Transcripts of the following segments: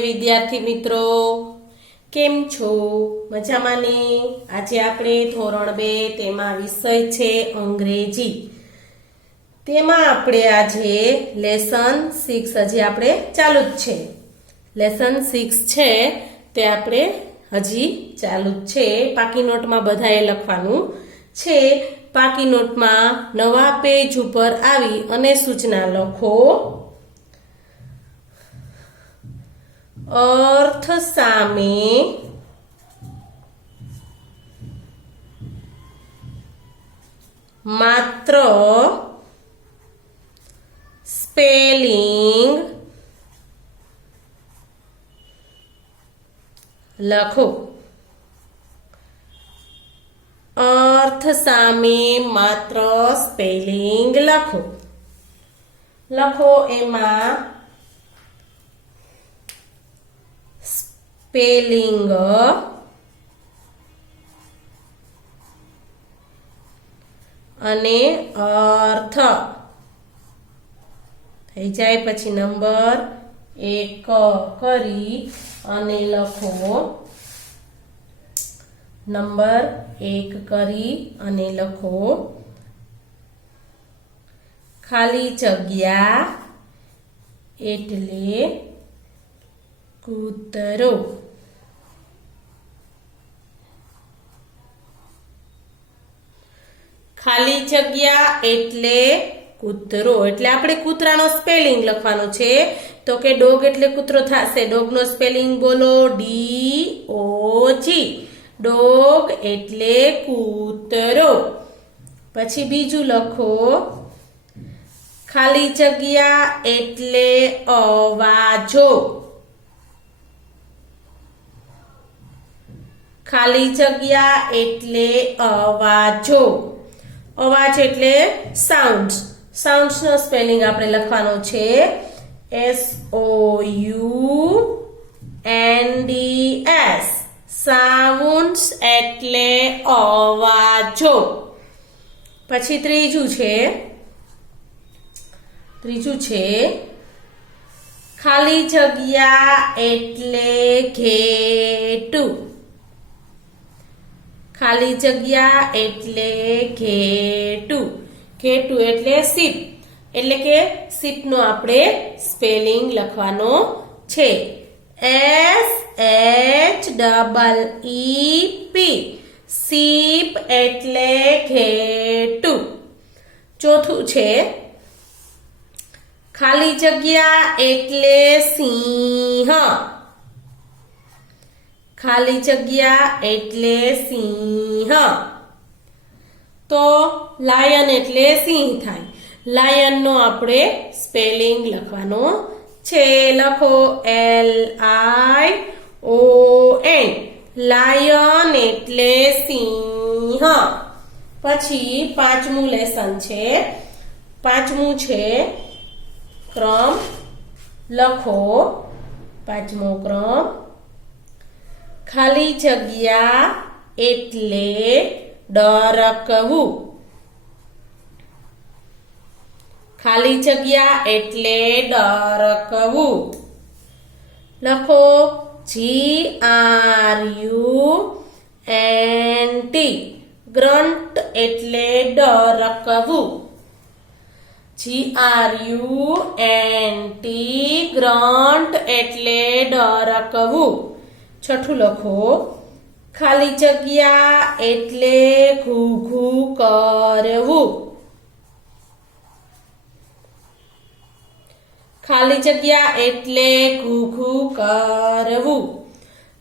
विद्यार्थी मित्रों केम छो मजामां ने। आजे आपणे धोरण 2 तेमां विषय छे अंग्रेजी। तेमां आपणे आजे लेसन 6 हजी आपणे चालू ज छे। लेसन 6 छे ते आपणे हजी चालू ज छे। पाकी नोटमां बधाए लखवानुं छे। पाकी नोटमां नवा पेज उपर आवी अने सूचना लखो। अर्थ सामे मात्र स्पेलिंग लखो। अर्थ सामे मात्र स्पेलिंग लखो। लखो एमां स्पेलिंग अने अर्थ थई जाय। पछी नंबर 1 करी अने लखो। नंबर 1 करी अने लखो खाली जग्या एटले कूतरो। खाली जग्या एटले कूतरो एटले आपणे कूतरानो स्पेलिंग लखवानो छे। तो के डॉग एटले कूतरो थाशे। डॉग नो स्पेलिंग बोलो DOG। डॉग एटले कूतरो। पछी बीजू लखो खाली जग्या एटले अवाजो। खाली जग्या एटले अवाजो। अवाज एटले साउंड्स। साउंड्स नो स्पेलिंग आपणे लखवानो छे SOUNDS। साउंड्स एटले अवाजो। पछी त्रीजू छे खाली जग्या एटले घेटू। खाली जग्या एटले घेटू। घेटू एटले सीप। एटले के सीप नो आपणे स्पेलिंग लखवानो छे SHEEP। सीप एटले घेटू। चौथुं छे खाली जग्या एटले सिंह। खाली जग्या एटले सिंह। तो लायन एटले सिंह थाय। लायन नो आपणे स्पेलिंग लखवानो छे। लखो LION। लायन एटले सिंह। पछी पांचमू लेसन छे। पांचमू छे क्रम। लखो पांचमो क्रम खाली जग्या एटले डरकवू। खाली जग्या एटले डरकवू। लखो GRUNT। ग्रंट एटले डरकवू। GRUNT ग्रंट एटले डरकवू। छठू लखो खाली जग्या एटले घूघू करवू। खाली जग्या एटले घूघू करवू।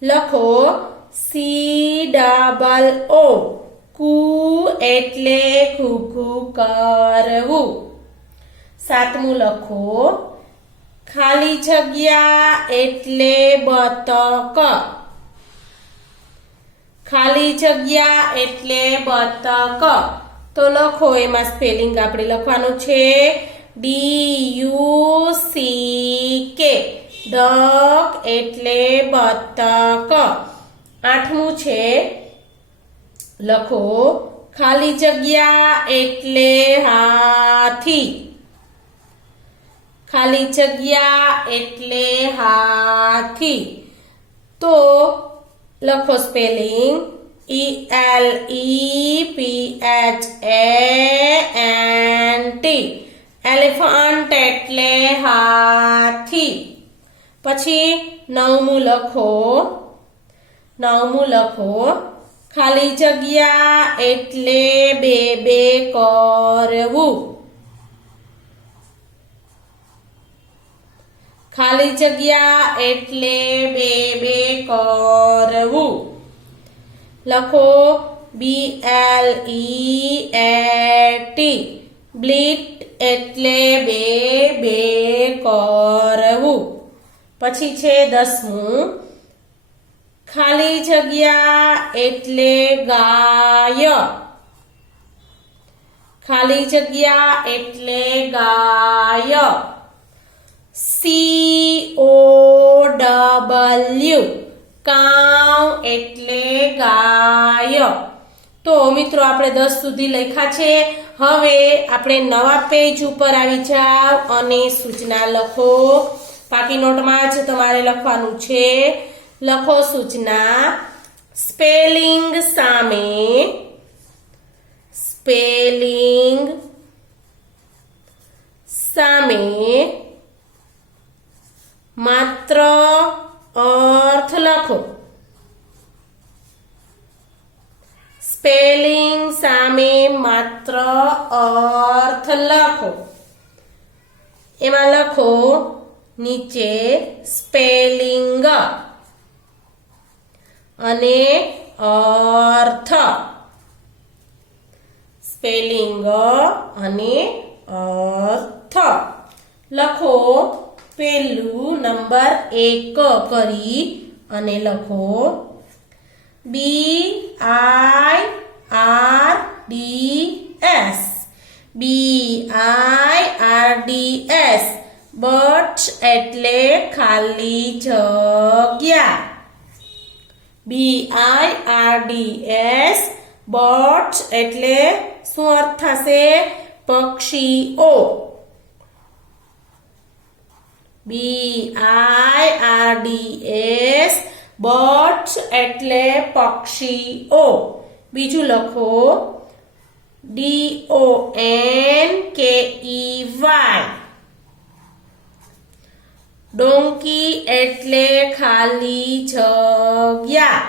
लखो COO कू एटले घूघू करवू। सातमू लखो खाली जग्या एटले बतक। खाली जग्या एटले बतक। तो लखो एमां स्पेलिंग आपणे लखवानो छे DUCK। डक एटले बतक। आठमू छे लखो खाली जग्या एटले हाथी। ખાલી જગ્યા એટલે હાથી. તો લખો સ્પેલિંગ ELEPHANT. એલિફન્ટ એટલે હાથી. પછી નવમું લખો ખાલી જગ્યા એટલે બે કરવું. ખાલી જગ્યા એટલે બે કરવું. લખો BLEAT. બ્લીટ એટલે બે કરવું. પછી છે 10મું ખાલી જગ્યા એટલે ગાય. ખાલી જગ્યા એટલે ગાય. COW. કાઉ એટલે ગાય. તો મિત્રો આપણે 10 સુધી લખ્યા છે. હવે આપણે નવા પેજ ઉપર આવી જાવ અને સૂચના લખો. બાકી નોટમાં જ તમારે લખવાનું છે. લખો સૂચના સ્પેલિંગ સામે માત્ર અર્થ લખો. સ્પેલિંગ સામે માત્ર અર્થ લખો. એમાં લખો નીચે સ્પેલિંગ અને અર્થ. સ્પેલિંગ અને અર્થ લખો. પેલું નંબર 1 કરી અને લખો BIRDS. BIRDS. બટ એટલે ખાલી જગ્યા. BIRDS. બટ એટલે શું અર્થ થશે? પક્ષીઓ. BIRDS. બટ એટલે પક્ષીઓ. બીજું લખો DONKEY. ડોંકી એટલે ખાલી જગ્યા.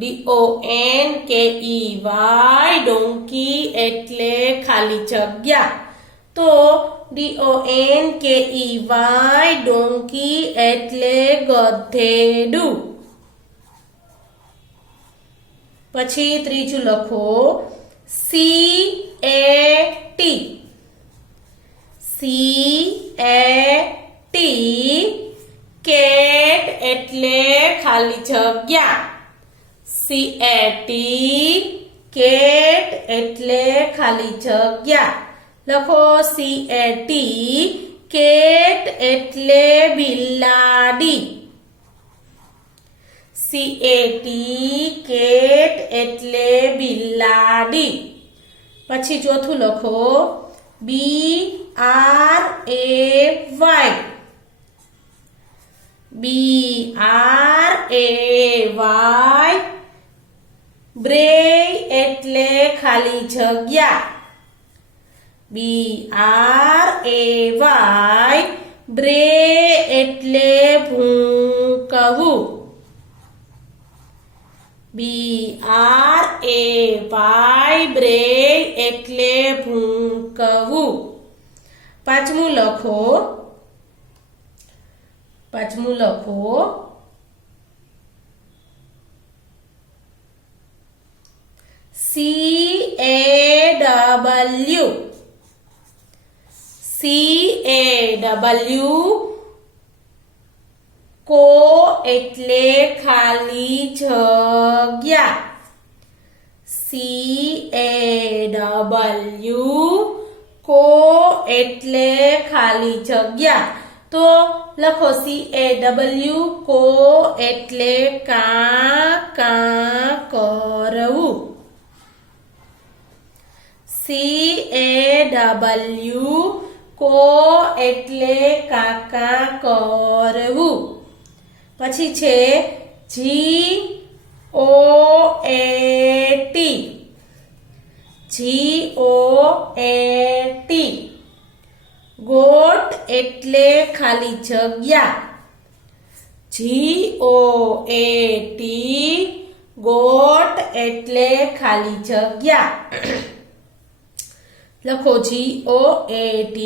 DONKEY. ડોંકી એટલે ખાલી જગ્યા. તો DONKEY. ડોંકી એટલે ગધેડું. પછી ત્રીજું લખો CAT. CAT. કેટ એટલે ખાલી જગ્યા. CAT. કેટ એટલે ખાલી જગ્યા. લખો CAT. કેટ એટલે બિલાડી. CAT. કેટ એટલે બિલાડી. પછી ચોથું લખો BRAY. BRAY. બ્રેય એટલે ખાલી જગ્યા. BRAY. બ્રે એટલે ભૂંકવું. BRAY. બ્રે એટલે ભૂંકવું. પાંચમું લખો CAW. કો એટલે ખાલી જગ્યા. CAW. કો એટલે ખાલી જગ્યા. તો લખો CAW. કો એટલે કા કરવું. CAW. કો એટલે કાકા કરવું. પછી છે GOAT, GOAT, ગોટ એટલે ખાલી જગ્યા. GOAT, ગોટ એટલે ખાલી જગ્યા. લખો GOAT,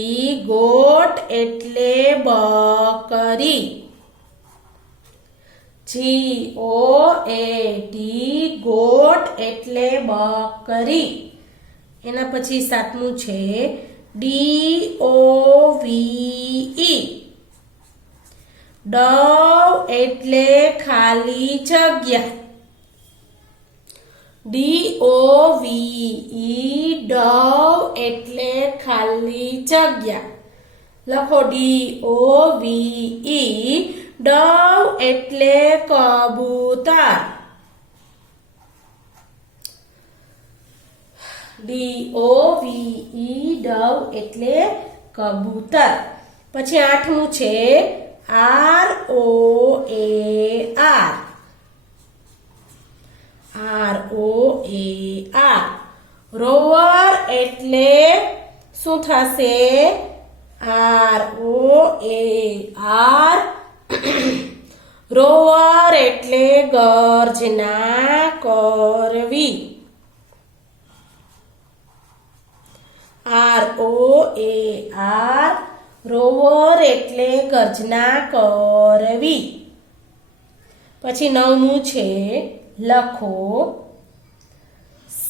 ગોટ એટલે બકરી. GOAT, ગોટ એટલે બકરી. એના પછી સાતમું છે DOVE, ડવ એટલે ખાલી જગ્યા. DOVE, ડવ એટલે ખાલી જગ્યા. લખો DOVE, ડવ એટલે કબૂતર. DOVE, ડવ એટલે કબૂતર. પછી આઠમું છે ROAR, ROAR, રોવર એટલે શું થશે? ROAR, રોવર એટલે ગર્જના કરવી. ROAR, રોવર એટલે ગર્જના કરવી. પછી નવમું છે લખો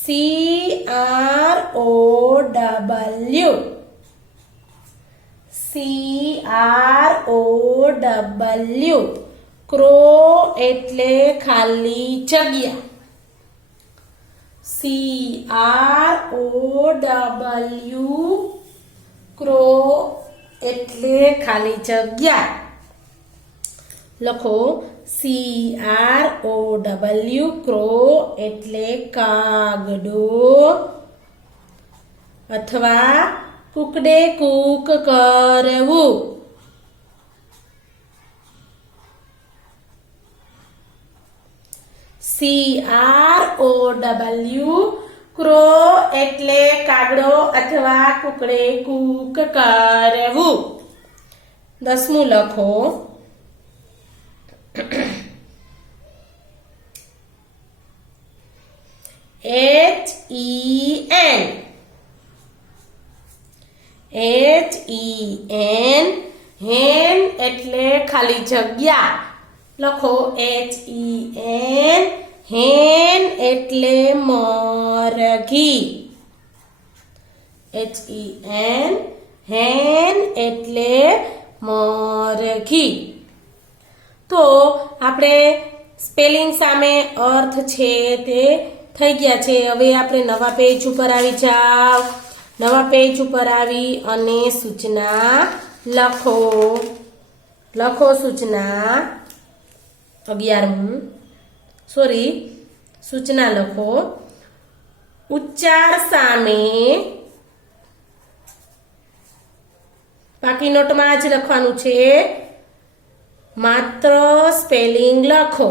CROW, ક્રો એટલે ખાલી જગ્યા. CROW, ક્રો એટલે ખાલી જગ્યા. લખો CROW, ક્રો એટલે કાગડો અથવા કુકડે કૂક કરવું. CROW, ક્રો એટલે કાગડો અથવા કુકડે કૂક કરવું. દસમું લખો HEN, હેન એટલે ખાલી જગ્યા. લખો HEN, હેન એટલે મરઘી. HEN, હેન એટલે મરઘી. તો આપણે સ્પેલિંગ સામે અર્થ છે તે થઈ ગયા છે. હવે આપણે નવા પેજ ઉપર આવી જાઓ. નવા પેજ ઉપર આવી અને સૂચના લખો. સૂચના 11મું, સૂચના લખો. ઉચ્ચાર સામે, બાકી નોટમાં જ લખવાનું છે. માત્ર સ્પેલિંગ લખો.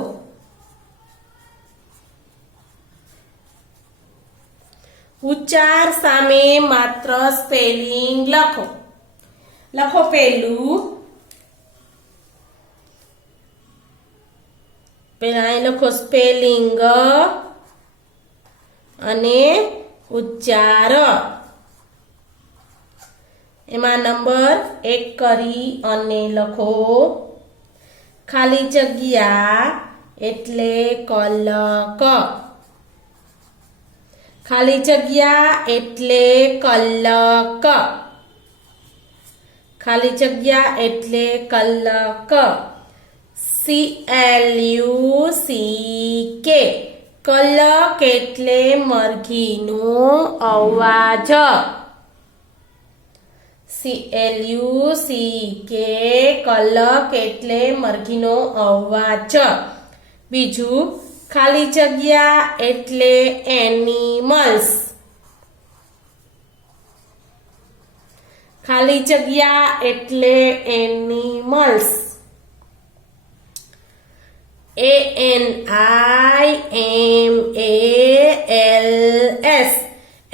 ઉચ્ચાર સામે માત્ર સ્પેલિંગ લખો. લખો પહેલું, પહેલા અહીં લખો સ્પેલિંગ અને ઉચ્ચાર. એમાં નંબર 1 કરી અને લખો ખાલી જગ્યા એટલે કલક. ખાલી જગ્યા એટલે કલક. ખાલી જગ્યા એટલે કલક. CLUCK, કલક એટલે મરઘીનો અવાજ. CLUCK, કલક એટલે મરઘીનો અવાજ. બીજું, ખાલી જગ્યા એટલે એનિમલ્સ. ખાલી જગ્યા એટલે એનિમલ્સ. ANIMALS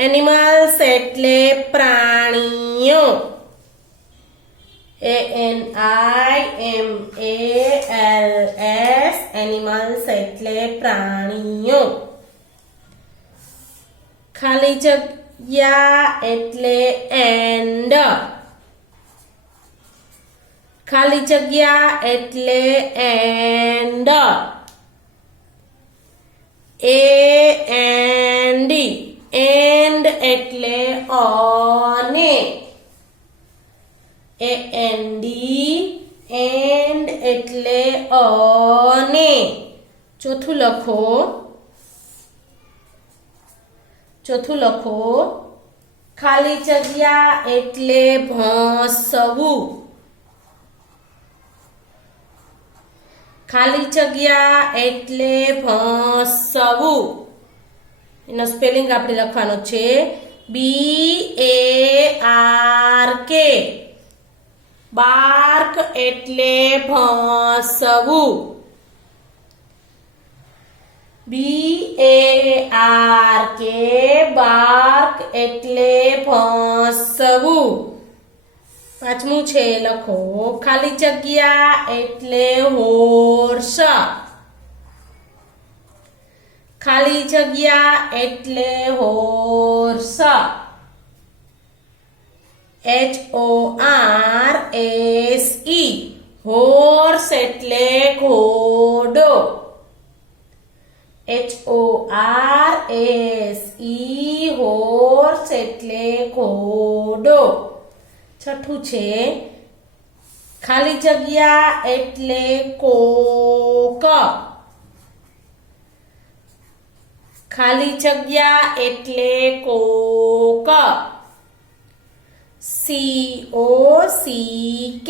એનિમલ્સ એટલે પ્રાણીઓ. ANIMALS એનિમલ્સ એટલે પ્રાણીઓ. ખાલી જગ્યા એટલે એન્ડ. ખાલી જગ્યા એટલે એન્ડ. AND એન્ડ એટલે અને. AND એન્ડ એટલે અને. ચોથું લખો ખાલી જગ્યા એટલે ભોંસવું. ખાલી જગ્યા એટલે ભોંસવું. એનો સ્પેલિંગ આપણે લખવાનો છે BARK. બાર્ક એટલે ભોંસવું. BARK બાર્ક એટલે ભોંસવું. પાંચમું છે લખો ખાલી જગ્યા એટલે હોર્સ. ખાલી જગ્યા એટલે હોર્સ. HORSE હોર્સ એટલે ઘોડો. HORSE હોર્સ એટલે ઘોડો. છઠ્ઠું છે ખાલી જગ્યા એટલે કોક. ખાલી જગ્યા એટલે કોક. COCK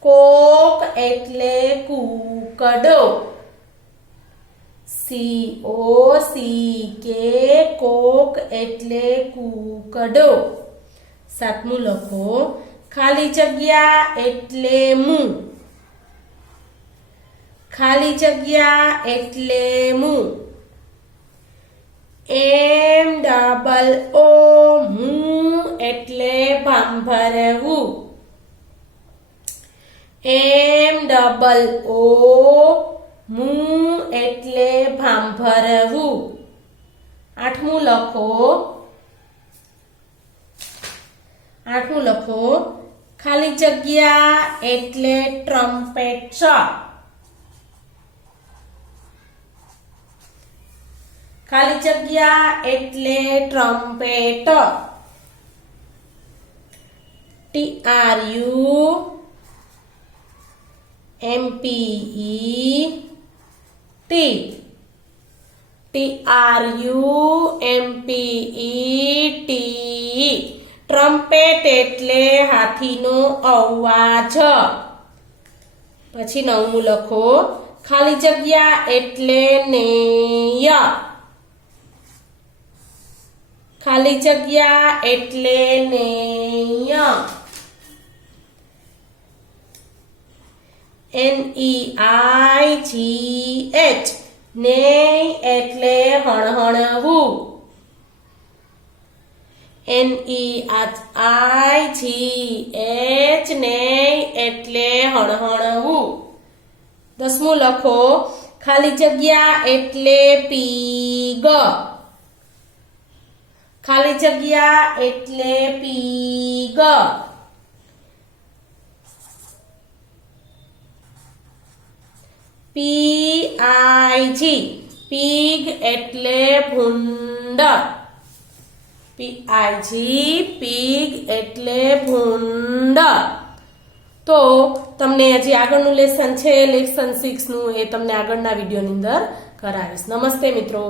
કોક એટલે કૂકડો. COCK કોક એટલે કૂકડો. સાતમું લખો ખાલી જગ્યા એટલે મું. ખાલી જગ્યા એટલે મું. MOO મું એટલે ભાંભરવું. MOO મું એટલે ભાંભરવું. આઠમું લખો ખાલી જગ્યા એટલે ટ્રમ્પેટ. ખાલી જગ્યા એટલે ટ્રમ્પેટ. TRUMPET ટ્રમ્પેટ એટલે હાથીનો અવાજ. પછી નવમું લખો ખાલી જગ્યા એટલે નેય. ખાલી જગ્યા એટલે નેય. NEIGH નેય એટલે હણહણવું. NEIGH નેય એટલે હણહણવું. દસમું લખો ખાલી જગ્યા એટલે પીગ. ખાલી જગ્યા એટલે પીગ. PIG પીગ એટલે ભૂંડ. PIG પીગ એટલે ભૂંડ. તો તમને હજી આગળનું લેસન છે લેસન 6 નું, એ તમને આગળના વિડીયોની અંદર કરાવીશ. નમસ્તે મિત્રો.